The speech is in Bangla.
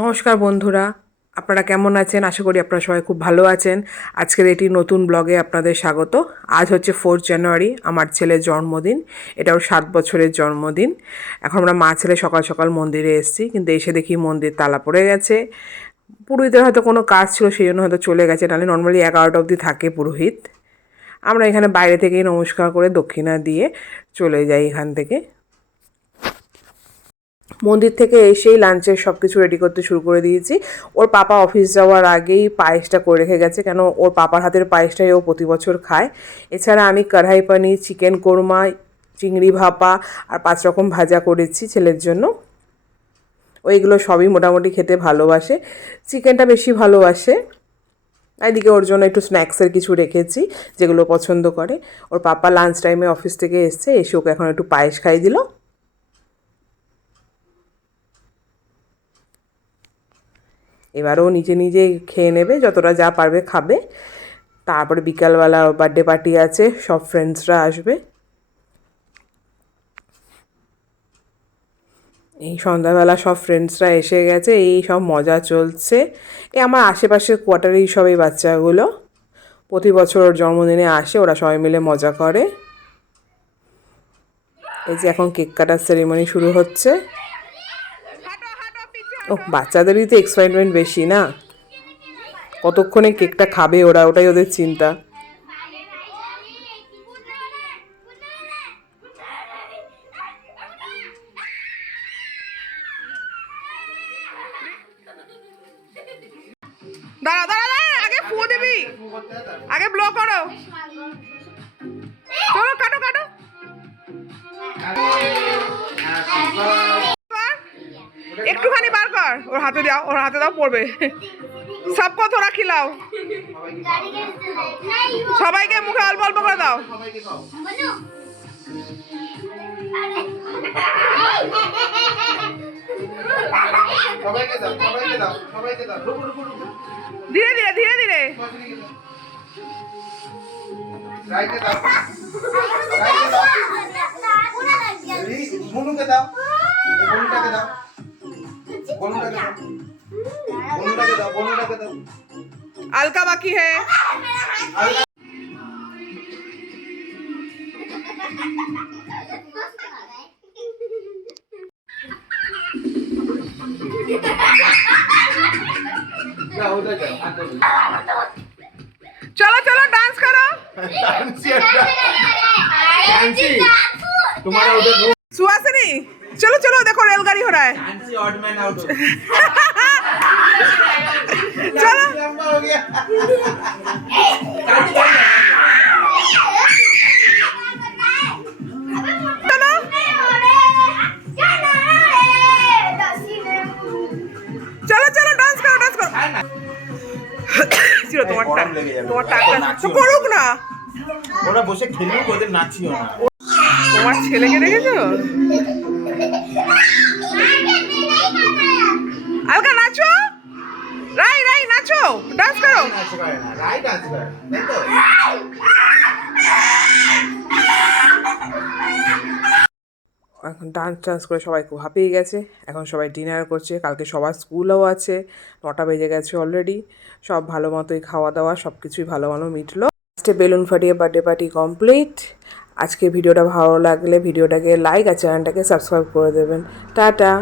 নমস্কার বন্ধুরা, আপনারা কেমন আছেন? আশা করি আপনারা সবাই খুব ভালো আছেন। আজকের এটি নতুন ব্লগে আপনাদের স্বাগত। আজ হচ্ছে 4 জানুয়ারি, আমার ছেলের জন্মদিন। এটা ওর 7 বছরের জন্মদিন। এখন আমরা মা ছেলে সকাল সকাল মন্দিরে এসেছি, কিন্তু এসে দেখি মন্দির তালা পড়ে গেছে। পুরোহিতের হয়তো কোনো কাজ ছিল, সেই জন্য হয়তো চলে গেছে, নাহলে নর্মালি 11টা অবধি থাকে পুরোহিত। আমরা এখানে বাইরে থেকেই নমস্কার করে দক্ষিণা দিয়ে চলে যাই এখান থেকে। মন্দির থেকে এসেই লাঞ্চের সব কিছু রেডি করতে শুরু করে দিয়েছি। ওর পাপা অফিস যাওয়ার আগেই পায়েসটা করে রেখে গেছে, কেন ওর পাপার হাতের পায়েসটাই ও প্রতি বছর খায়। এছাড়া আমি কড়াই পানির, চিকেন কোরমা, চিংড়ি ভাপা আর 5 রকম ভাজা করেছি ছেলের জন্য। ওইগুলো সবই মোটামুটি খেতে ভালোবাসে, চিকেনটা বেশি ভালোবাসে। এদিকে ওর জন্য একটু স্ন্যাক্সের কিছু রেখেছি যেগুলো পছন্দ করে। ওর পাপা লাঞ্চ টাইমে অফিস থেকে এসে ওকে এখন একটু পায়েস খাইয়ে দিল। এবারও নিজে নিজে খেয়ে নেবে, যতটা যা পারবে খাবে। তারপরে বিকালবেলা বার্থডে পার্টি আছে, সব ফ্রেন্ডসরা আসবে। এই সন্ধ্যাবেলা সব ফ্রেন্ডসরা এসে গেছে, এই সব মজা চলছে। আমার আশেপাশের কোয়ার্টারেই সব এই বাচ্চাগুলো প্রতি বছর ওর জন্মদিনে আসে, ওরা সবাই মিলে মজা করে। এই যে এখন কেক কাটার সেরিমনি শুরু হচ্ছে। ও, বাচ্চাদেরই তো এক্সাইটমেন্ট বেশি না, কতক্ষণে কেকটা খাবে ওরা, ওটাই ওদের চিন্তা। দাঁড়া দাঁড়া দাঁড়া, আগে ফু দিবি, আগে ব্লো করো। চলো কাটো কাটো। একটুখানি বার কর, ওর হাতে দাও, ওর হাতে দাও, পড়বে। সবকো থোড়া খিলাও, সবাইকে মুখে অল্প অল্প করে দাও। ধীরে ধীরে ধীরে ধীরে। अलका बाकी है। चलो चलो डांस करो। तुम्हारा उधर सुहासिनी, चलो चलो, देखो रेलगाड़ी हो रहा है। चलो चलो चलो डांस करो डांस करो। চিরো তোমারটা, তোমারটা তো করুক না, ওরা বসে খেলুক, ওদের নাচিও না। তোমার ছেলেকে দেখেছো? আলকা নাচো, রাই রাই নাচো, ডান্স করো। রাই ডান্স করে, তাই তো? এখন ডান্স করে সবাই খুব হাঁপিয়ে গেছে। এখন সবাই ডিনার করছে, কালকে সবার স্কুলও আছে, 9টা বেজে গেছে অলরেডি। সব ভালো মতোই খাওয়া দাওয়া সব কিছুই ভালো ভালো মিটলো। লাস্টে বেলুন ফাটিয়ে বার্থডে পার্টি কমপ্লিট। আজকে ভিডিওটা ভালো লাগলে ভিডিওটাকে লাইক আর চ্যানেলটাকে সাবস্ক্রাইব করে দেবেন। টাটা।